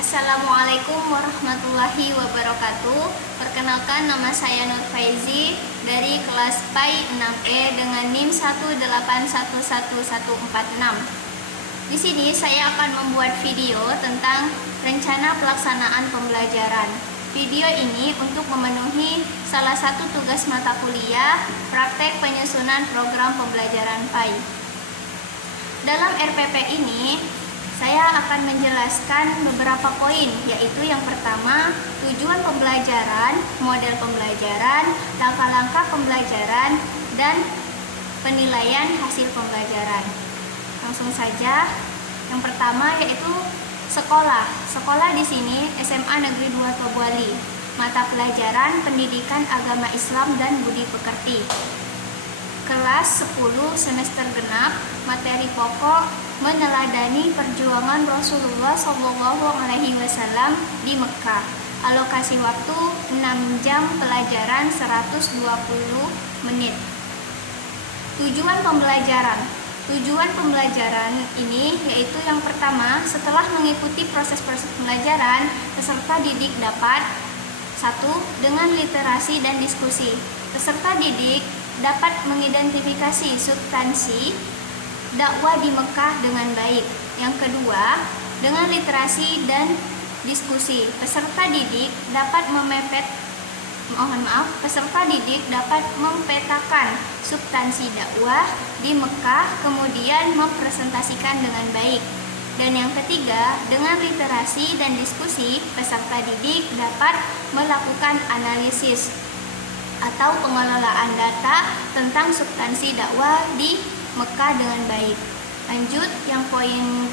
Assalamualaikum warahmatullahi wabarakatuh. Perkenalkan, nama saya Nur Faizi dari kelas PAI 6E dengan NIM 1811146. Di sini saya akan membuat video tentang rencana pelaksanaan pembelajaran. Video ini untuk memenuhi salah satu tugas mata kuliah praktek penyusunan program pembelajaran PAI. Dalam RPP ini, saya akan menjelaskan beberapa poin, yaitu yang pertama, tujuan pembelajaran, model pembelajaran, langkah-langkah pembelajaran, dan penilaian hasil pembelajaran. Langsung saja, yang pertama yaitu sekolah. Sekolah di sini SMA Negeri 2 Tobuali. Mata pelajaran Pendidikan Agama Islam dan Budi Pekerti. Kelas 10 semester genap, materi pokok meneladani perjuangan Rasulullah SAW di Mekah. Alokasi waktu 6 jam pelajaran 120 menit. Tujuan pembelajaran. Tujuan pembelajaran ini yaitu yang pertama, setelah mengikuti proses-proses pembelajaran, peserta didik dapat 1. Dengan literasi dan diskusi. Peserta didik dapat mengidentifikasi substansi dakwah di Mekah dengan baik. Yang kedua, dengan literasi dan diskusi, peserta didik dapat mempetakan substansi dakwah di Mekah, kemudian mempresentasikan dengan baik. Dan yang ketiga, dengan literasi dan diskusi, peserta didik dapat melakukan analisis atau pengelolaan data tentang substansi dakwah di Mekah dengan baik. Lanjut, yang poin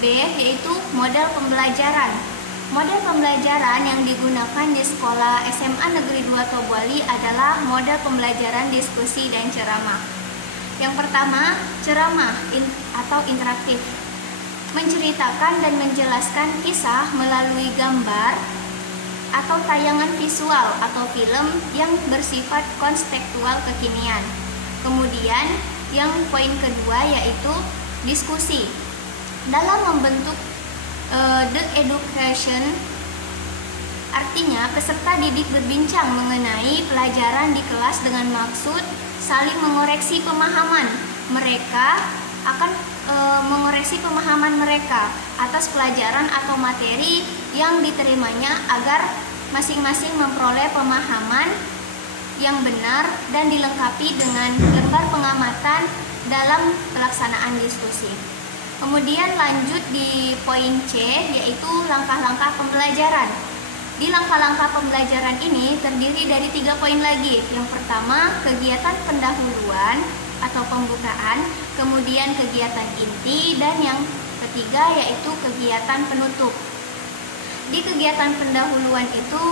B yaitu model pembelajaran. Model pembelajaran yang digunakan di sekolah SMA Negeri 2 Tobuali adalah model pembelajaran diskusi dan ceramah. Yang pertama, ceramah atau interaktif. Menceritakan dan menjelaskan kisah melalui gambar atau tayangan visual atau film yang bersifat konstekstual kekinian. Kemudian yang poin kedua yaitu diskusi. Dalam membentuk the education, artinya peserta didik berbincang mengenai pelajaran di kelas dengan maksud saling mengoreksi pemahaman. Mereka akan mengoreksi pemahaman mereka atas pelajaran atau materi yang diterimanya agar masing-masing memperoleh pemahaman yang benar dan dilengkapi dengan lembar pengamatan dalam pelaksanaan diskusi. Kemudian lanjut di poin C yaitu langkah-langkah pembelajaran. Di langkah-langkah pembelajaran ini terdiri dari 3 poin lagi. Yang pertama, kegiatan pendahuluan atau pembukaan, kemudian kegiatan inti, dan yang ketiga yaitu kegiatan penutup. Di kegiatan pendahuluan itu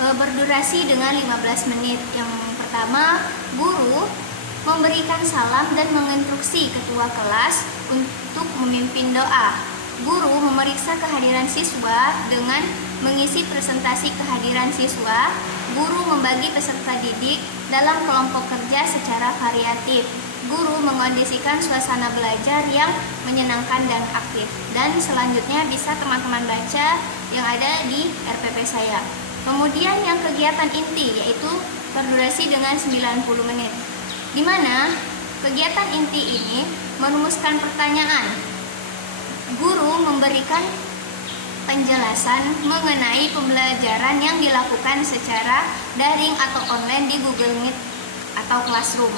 berdurasi dengan 15 menit. Yang pertama, guru memberikan salam dan menginstruksi ketua kelas untuk memimpin doa. Guru memeriksa kehadiran siswa dengan mengisi presentasi kehadiran siswa. Guru membagi peserta didik dalam kelompok kerja secara variatif. Guru mengondisikan suasana belajar yang menyenangkan dan aktif. Dan selanjutnya bisa teman-teman baca yang ada di RPP saya. Kemudian yang kegiatan inti yaitu berdurasi dengan 90 menit. Di mana kegiatan inti ini merumuskan pertanyaan. Guru memberikan penjelasan mengenai pembelajaran yang dilakukan secara daring atau online di Google Meet atau Classroom.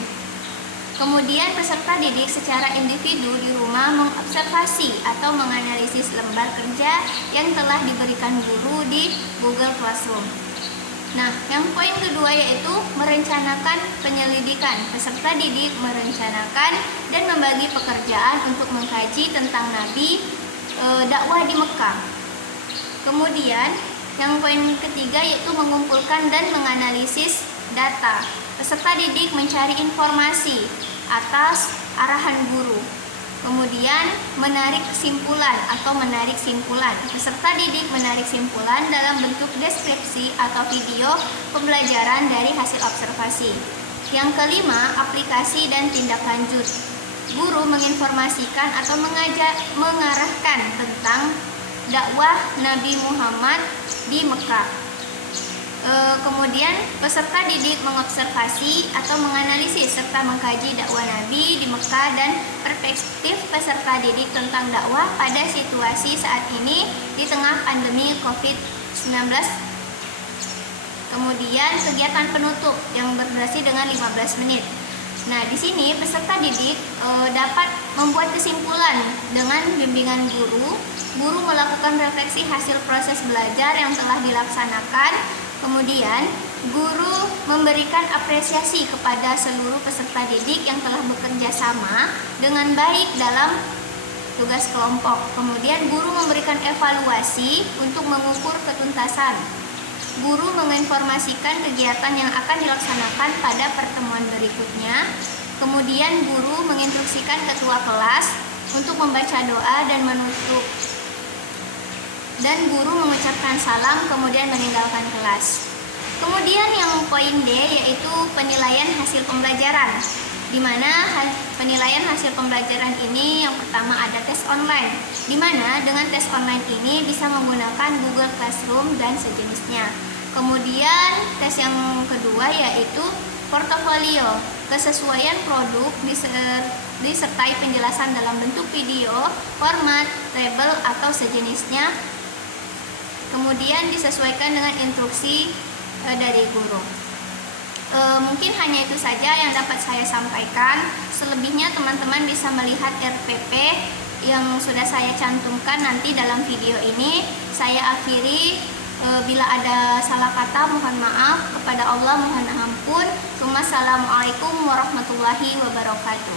Kemudian peserta didik secara individu di rumah mengobservasi atau menganalisis lembar kerja yang telah diberikan guru di Google Classroom. Nah, yang poin kedua yaitu merencanakan penyelidikan. Peserta didik merencanakan dan membagi pekerjaan untuk mengkaji tentang Nabi dakwah di Mekah. Kemudian, yang poin ketiga yaitu mengumpulkan dan menganalisis data. Peserta didik mencari informasi atas arahan guru. Kemudian menarik kesimpulan atau menarik simpulan. Peserta didik menarik simpulan dalam bentuk deskripsi atau video pembelajaran dari hasil observasi. Yang kelima, aplikasi dan tindak lanjut. guru menginformasikan atau mengarahkan tentang dakwah Nabi Muhammad di Mekah. Kemudian peserta didik mengobservasi atau menganalisis serta mengkaji dakwah Nabi di Mekah dan perspektif peserta didik tentang dakwah pada situasi saat ini di tengah pandemi COVID-19. Kemudian kegiatan penutup yang berdurasi dengan 15 menit. Nah, di sini peserta didik dapat membuat kesimpulan dengan bimbingan guru. Guru melakukan refleksi hasil proses belajar yang telah dilaksanakan. Kemudian, guru memberikan apresiasi kepada seluruh peserta didik yang telah bekerja sama dengan baik dalam tugas kelompok. Kemudian, guru memberikan evaluasi untuk mengukur ketuntasan. Guru menginformasikan kegiatan yang akan dilaksanakan pada pertemuan berikutnya. Kemudian, guru menginstruksikan ketua kelas untuk membaca doa dan menutup. Dan guru mengucapkan salam kemudian meninggalkan kelas. Kemudian yang poin D yaitu penilaian hasil pembelajaran, di mana penilaian hasil pembelajaran ini yang pertama ada tes online, di mana dengan tes online ini bisa menggunakan Google Classroom dan sejenisnya. Kemudian tes yang kedua yaitu portofolio, kesesuaian produk disertai penjelasan dalam bentuk video, format, tabel atau sejenisnya. Kemudian disesuaikan dengan instruksi dari guru. Mungkin hanya itu saja yang dapat saya sampaikan. Selebihnya teman-teman bisa melihat RPP yang sudah saya cantumkan nanti dalam video ini. Saya akhiri, bila ada salah kata mohon maaf, kepada Allah mohon ampun. Wassalamualaikum warahmatullahi wabarakatuh.